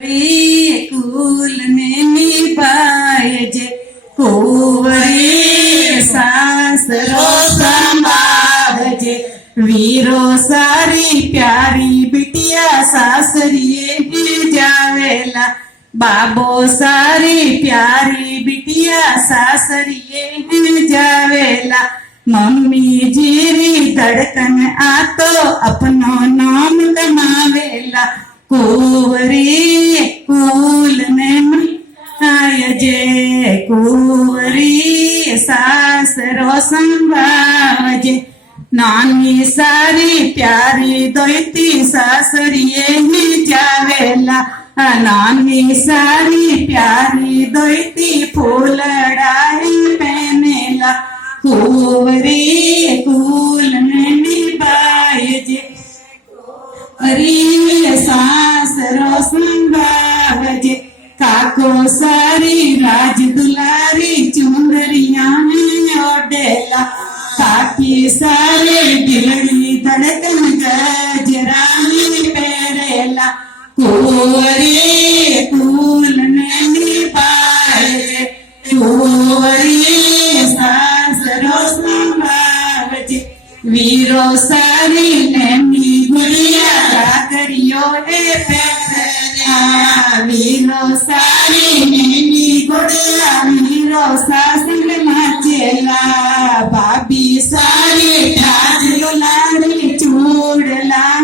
કુલ ને નિભાયજે કુંવરી સાસરો સંભાળજે વીરો સારી પ્યારી બિટિયા સાસરીએ જાવેલા બાબો સારી પ્યારી બિટિયા સાસરીએ જાવેલા મમ્મી જીરી ધડકન આ તો અપનો નામ કમાવેલા કુંવરી કુલ ને નિભાયજે કુંવરી સાસરો સંભાળજે નાની સારી પ્યારી દોયતી સાસરીએ જાવેલા નાની સારી પ્યારી દોયતી ફૂલડાએ પહેનેલા કુંવરી કુલ ને નિભાયજે અરે સાસરો સંભાળજે કાકો સારી રાજ દુલારી ચુંદરિયા ઓઢેલા કાકી સારી દિલડી ધડકન ગજરાની પહેરેલા કુંવરી કુલ ને નિભાયજે કુંવરી સાસરો સંભાળજે વીરો સારી લેની ગુડિયા ગાગરિયો એ પહેર્યા વીરો સારી લેની ગુડિયા વીરો સાસંગ નાચેલા ભાભી સારી ઠાજલો લાડી ચૂડલા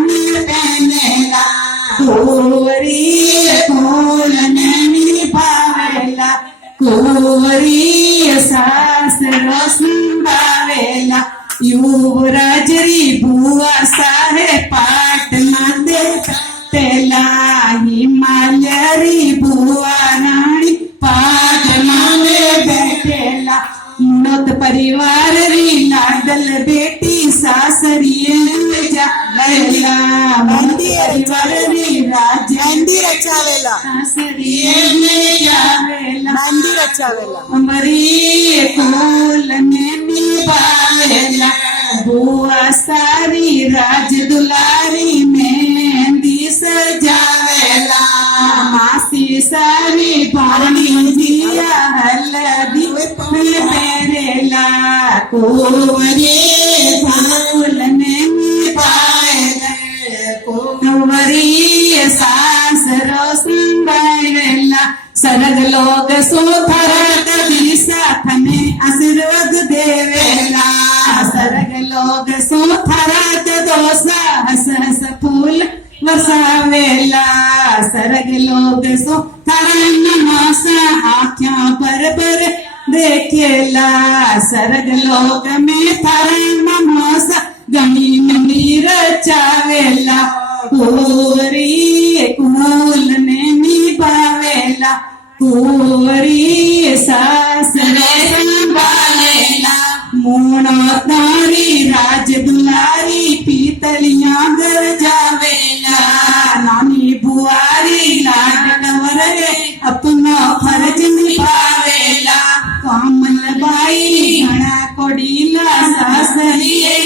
પહેનેલા કુંવરી કુલ ને નિભાવેલા કુંવરી સાસરો સંભાળેલા યુવરાજરી ભુવા સાહે પાટમાં દેખેલા હિમાલયરી ભુવા રાણી પાટમાં બેઠેલા નોત પરિવારની લાડલ બેટી સાસરીએ જાવેલા પરિવારની રાજા મંદિર રચાવેલા સાસરીએ જાવેલા મંદિર રચાવેલા અમરી કુલ ને નિભાવેલા બુઆ સારી રાજ દુલારી મહેંદી સજાવેલા માસી સારી ભાણી જીયા હલદી પહેરેલા કુંવરી કુલ ને નિભાવેલા કુંવરી સાસરો સંભાળેલા સરગ લોક સુથરગ દિશા થને આશીર્વાદ દેવેલા સરગ લોક સુથરગ દોસા હસ હસ ફૂલ વરસાવેલા સરગ લોક સુથરગ નમસા આંખ્યા પર દેખેલા સરગ લોક में થરમ નમસા ગમી મંદિર રચાવેલા કુંવરી કુલ ને નિભાવેલા કુંવરી સાસરે સંભાળેલા મૂણો તારી રાજ દુલારી પીતલિયા ગરજાવેલા નાની બુઆરી લાડ કવરે અપનો ફરજ નિભાવેલા કોમલબાઈ ઘણા કોડીલા સાસરીએ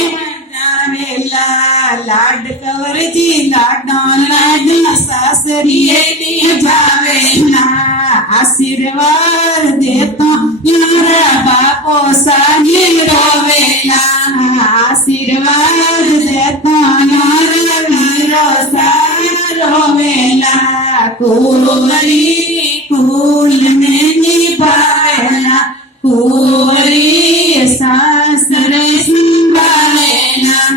લાડ કવરજી લાડા લાડા સાસરીએ જાવેલા આશીર્વાદ દેતા યારા બાપો સાહી રોવેલા આશીર્વાદ દેતા યારા વીરો સાહી રોવેલા કુંવરી કુલ ને નિભાવેલા કુંવરી સાસરે સંભાળેલા.